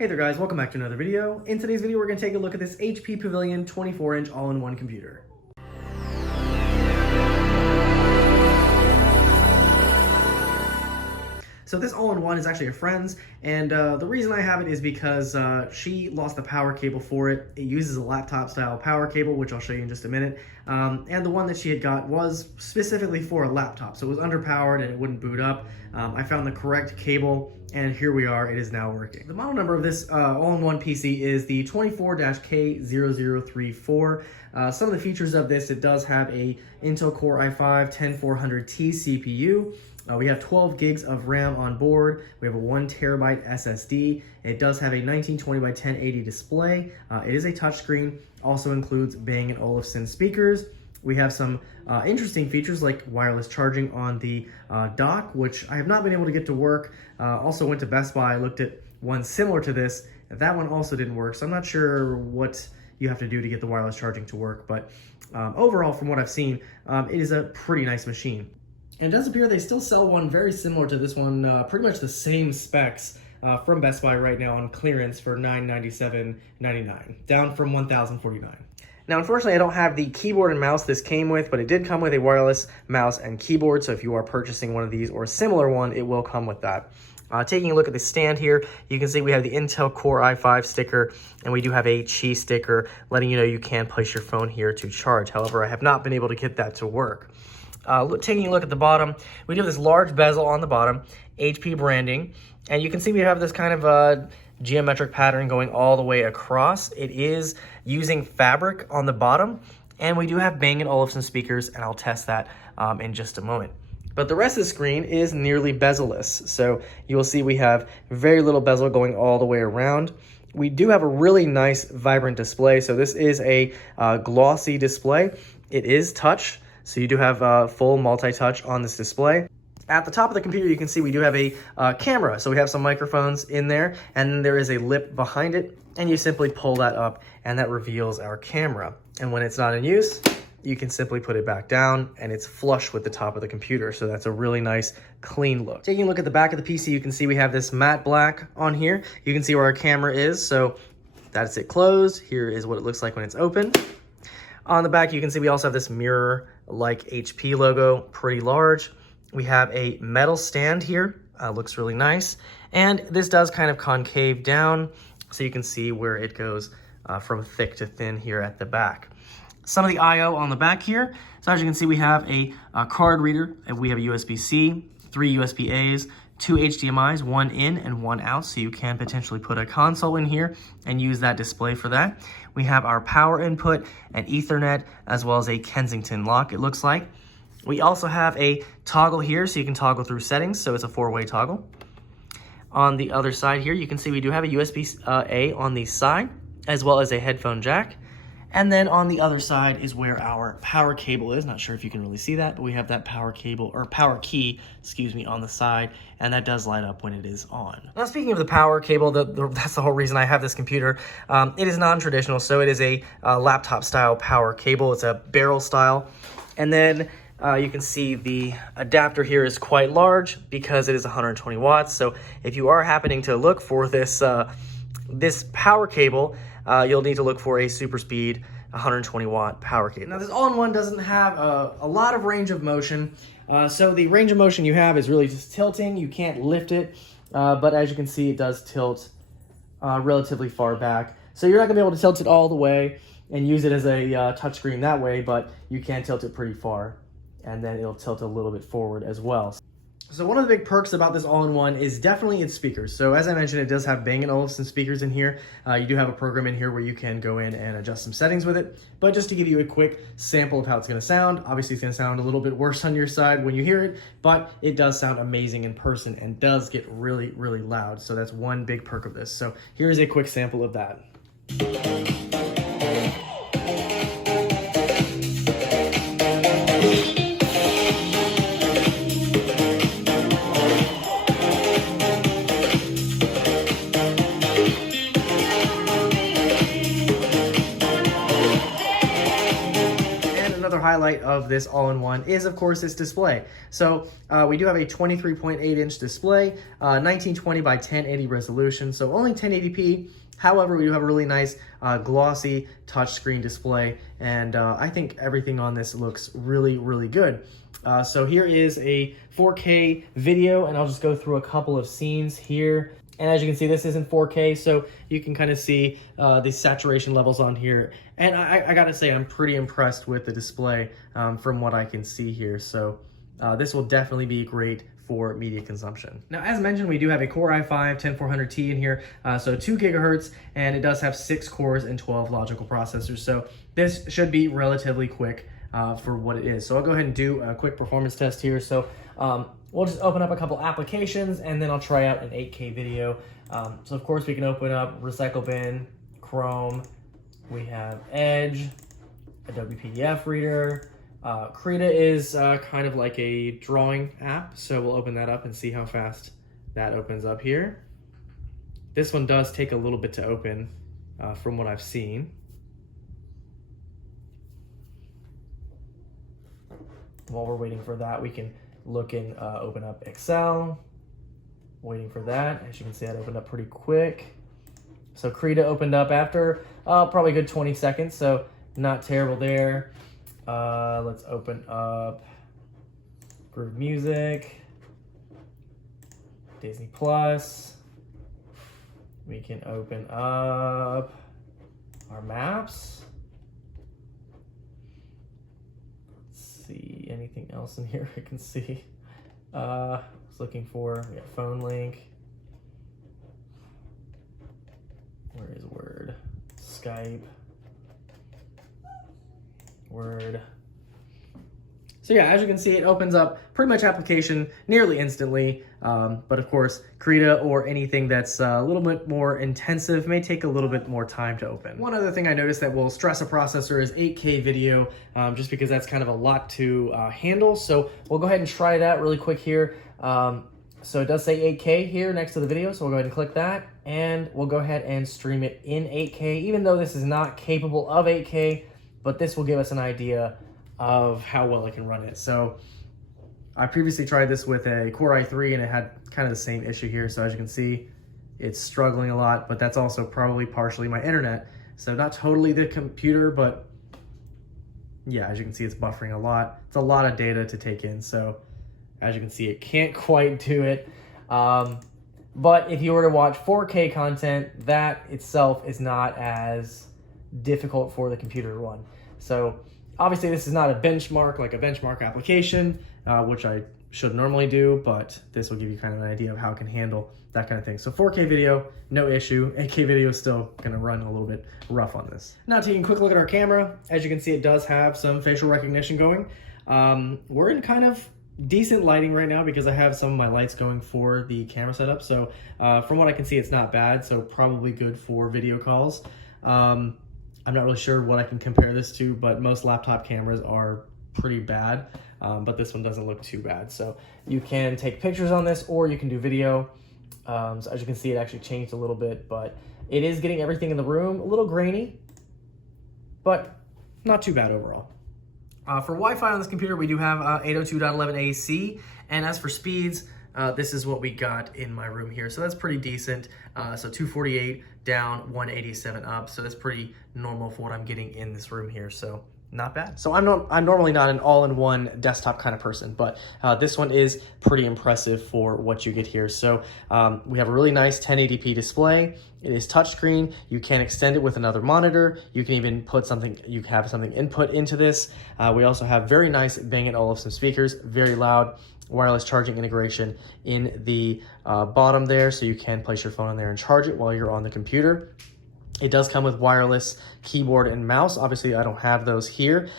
Hey there guys, welcome back to another video. In today's video, we're going to take a look at this HP Pavilion 24-inch all-in-one computer. So this all-in-one is actually a friend's, and the reason I have it is because she lost the power cable for it. It uses a laptop-style power cable, which I'll show you in just a minute. And the one that she had got was specifically for a laptop, so it was underpowered and it wouldn't boot up. I found the correct cable, and here we are, it is now working. The model number of this all-in-one PC is the 24-K0034. Some of the features of this, it does have a Intel Core i5-10400T CPU. We have 12 gigs of RAM on board. We have a 1 terabyte SSD. It does have a 1920 by 1080 display. It is a touchscreen. Also includes Bang and Olufsen speakers. We have some interesting features like wireless charging on the dock, which I have not been able to get to work. Also went to Best Buy, looked at one similar to this. That one also didn't work, so I'm not sure what you have to do to get the wireless charging to work. But overall, from what I've seen, it is a pretty nice machine. And it does appear they still sell one very similar to this one, pretty much the same specs from Best Buy right now on clearance for $997.99, down from $1,049. Now, unfortunately, I don't have the keyboard and mouse this came with, but it did come with a wireless mouse and keyboard, so if you are purchasing one of these or a similar one, it will come with that. Taking a look at the stand here, you can see we have the Intel Core i5 sticker, and we do have a Qi sticker letting you know you can place your phone here to charge. However, I have not been able to get that to work. Taking a look at the bottom, we do have this large bezel on the bottom, HP branding, and you can see we have this kind of geometric pattern going all the way across. It is using fabric on the bottom, and we do have Bang and Olufsen speakers, and I'll test that in just a moment. But the rest of the screen is nearly bezel-less, so you will see we have very little bezel going all the way around. We do have a really nice, vibrant display, so this is a glossy display. It is touch. So you do have full multi-touch on this display. At the top of the computer, you can see we do have a camera. So we have some microphones in there, and then there is a lip behind it, and you simply pull that up, and that reveals our camera. And when it's not in use, you can simply put it back down, and it's flush with the top of the computer. So that's a really nice, clean look. Taking a look at the back of the PC, you can see we have this matte black on here. You can see where our camera is, so that's it closed. Here is what it looks like when it's open. On the back, you can see we also have this mirror-like HP logo, pretty large. We have a metal stand here, looks really nice. And this does kind of concave down, so you can see where it goes from thick to thin here at the back. Some of the I/O on the back here. So as you can see, we have a card reader, and we have a USB-C, 3 USB-As, 2 HDMIs, 1 in and 1 out, so you can potentially put a console in here and use that display for that. We have our power input, an Ethernet, as well as a Kensington lock, it looks like. We also have a toggle here, so you can toggle through settings, so it's a 4-way toggle. On the other side here, you can see we do have a USB-A on the side, as well as a headphone jack. And then on the other side is where our power cable is. Not sure if you can really see that, but we have that power cable, or power key, excuse me, on the side, and that does light up when it is on. Now, speaking of the power cable, that's the whole reason I have this computer. It is non-traditional, so it is a laptop-style power cable. It's a barrel style. And then you can see the adapter here is quite large because it is 120 watts. So if you are happening to look for this, this power cable, you'll need to look for a super speed 120 watt power cable. Now this all-in-one doesn't have a lot of range of motion. So the range of motion you have is really just tilting. You can't lift it, but as you can see, it does tilt relatively far back. So you're not gonna be able to tilt it all the way and use it as a touchscreen that way, but you can tilt it pretty far, and then it'll tilt a little bit forward as well. So one of the big perks about this all-in-one is definitely its speakers. So as I mentioned, it does have Bang & Olufsen speakers in here. You do have a program in here where you can go in and adjust some settings with it. But just to give you a quick sample of how it's gonna sound, obviously it's gonna sound a little bit worse on your side when you hear it, but it does sound amazing in person and does get really, really loud. So that's one big perk of this. So here's a quick sample of that. highlight of this all-in-one is, of course, this display. So we do have a 23.8-inch display, 1920 by 1080 resolution, so only 1080p. However, we do have a really nice glossy touchscreen display, and I think everything on this looks really, really good. So here is a 4K video, and I'll just go through a couple of scenes here. And as you can see, this isn't 4K, so you can kind of see the saturation levels on here. And I gotta say, I'm pretty impressed with the display from what I can see here. So this will definitely be great for media consumption. Now, as mentioned, we do have a Core i5-10400T in here, so 2 gigahertz, and it does have 6 cores and 12 logical processors. So this should be relatively quick for what it is. So I'll go ahead and do a quick performance test here. So we'll just open up a couple applications, and then I'll try out an 8K video. So of course we can open up Recycle Bin, Chrome, we have Edge, Adobe PDF Reader. Krita is kind of like a drawing app, so we'll open that up and see how fast that opens up here. This one does take a little bit to open from what I've seen. While we're waiting for that, we can look and open up Excel. Waiting for that. As you can see, that opened up pretty quick. So Krita opened up after probably a good 20 seconds, so not terrible there. Let's open up Groove Music, Disney Plus. We can open up our maps. Let's see, anything else in here I can see? I was looking for, we got Phone Link. Where is Word? Skype. Word. So yeah, as you can see, it opens up pretty much application nearly instantly. But of course, Krita or anything that's a little bit more intensive may take a little bit more time to open. One other thing I noticed that will stress a processor is 8K video, just because that's kind of a lot to handle. So we'll go ahead and try that really quick here. So it does say 8K here next to the video, so we'll go ahead and click that, and we'll go ahead and stream it in 8K, even though this is not capable of 8K, but this will give us an idea of how well it can run it. So I previously tried this with a Core i3, and it had kind of the same issue here. So as you can see, it's struggling a lot, but that's also probably partially my internet. So not totally the computer, but yeah, as you can see, it's buffering a lot. It's a lot of data to take in. So as you can see, it can't quite do it. But if you were to watch 4K content, that itself is not as difficult for the computer to run. So obviously this is not a benchmark, like a benchmark application, which I should normally do, but this will give you kind of an idea of how it can handle that kind of thing. So 4K video, no issue. 8K video is still gonna run a little bit rough on this. Now taking a quick look at our camera, as you can see, it does have some facial recognition going. We're in kind of decent lighting right now because I have some of my lights going for the camera setup. So from what I can see, it's not bad. So probably good for video calls. I'm not really sure what I can compare this to, but most laptop cameras are pretty bad, but this one doesn't look too bad. So you can take pictures on this, or you can do video. So as you can see, it actually changed a little bit, but it is getting everything in the room. A little grainy, but not too bad overall. For Wi-Fi on this computer, we do have 802.11ac, and as for speeds, this is what we got in my room here. So that's pretty decent. So 248 down, 187 up. So that's pretty normal for what I'm getting in this room here. So not bad. So I'm normally not an all-in-one desktop kind of person, but this one is pretty impressive for what you get here. So we have a really nice 1080p display. It is touchscreen. You can extend it with another monitor. You can even put something, you have something input into this. We also have very nice Bang and Olufsen speakers, very loud, wireless charging integration in the bottom there, so you can place your phone on there and charge it while you're on the computer. It does come with wireless keyboard and mouse. Obviously, I don't have those here.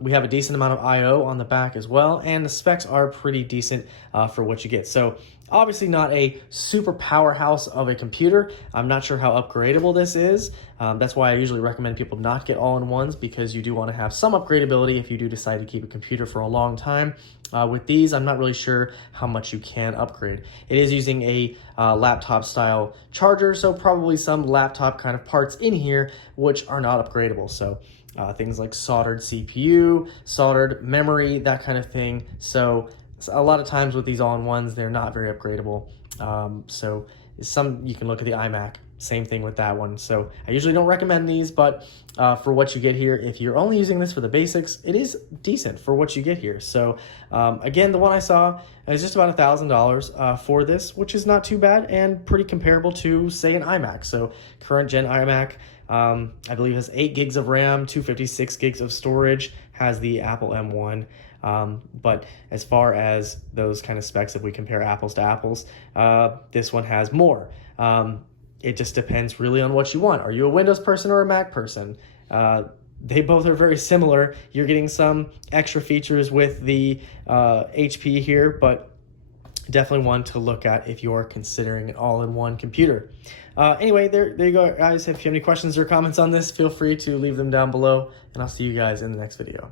We have a decent amount of I/O on the back as well, and the specs are pretty decent for what you get. So obviously not a super powerhouse of a computer. I'm not sure how upgradable this is. That's why I usually recommend people not get all-in-ones, because you do want to have some upgradability if you do decide to keep a computer for a long time. With these, I'm not really sure how much you can upgrade. It is using a laptop style charger, so probably some laptop kind of parts in here which are not upgradable. So things like soldered CPU, soldered memory, that kind of thing. So a lot of times with these all-in-ones, they're not very upgradable. So you can look at the iMac, same thing with that one. So I usually don't recommend these, but for what you get here, if you're only using this for the basics, it is decent for what you get here. So again, the one I saw is just about $1,000 for this, which is not too bad and pretty comparable to, say, an iMac. So current gen iMac, I believe has 8 gigs of RAM, 256 gigs of storage, has the Apple M1. But as far as those kind of specs, if we compare apples to apples, this one has more. It just depends really on what you want. Are you a Windows person or a Mac person? They both are very similar. You're getting some extra features with the HP here, but definitely one to look at if you're considering an all-in-one computer. Anyway, there you go, guys. If you have any questions or comments on this, feel free to leave them down below, and I'll see you guys in the next video.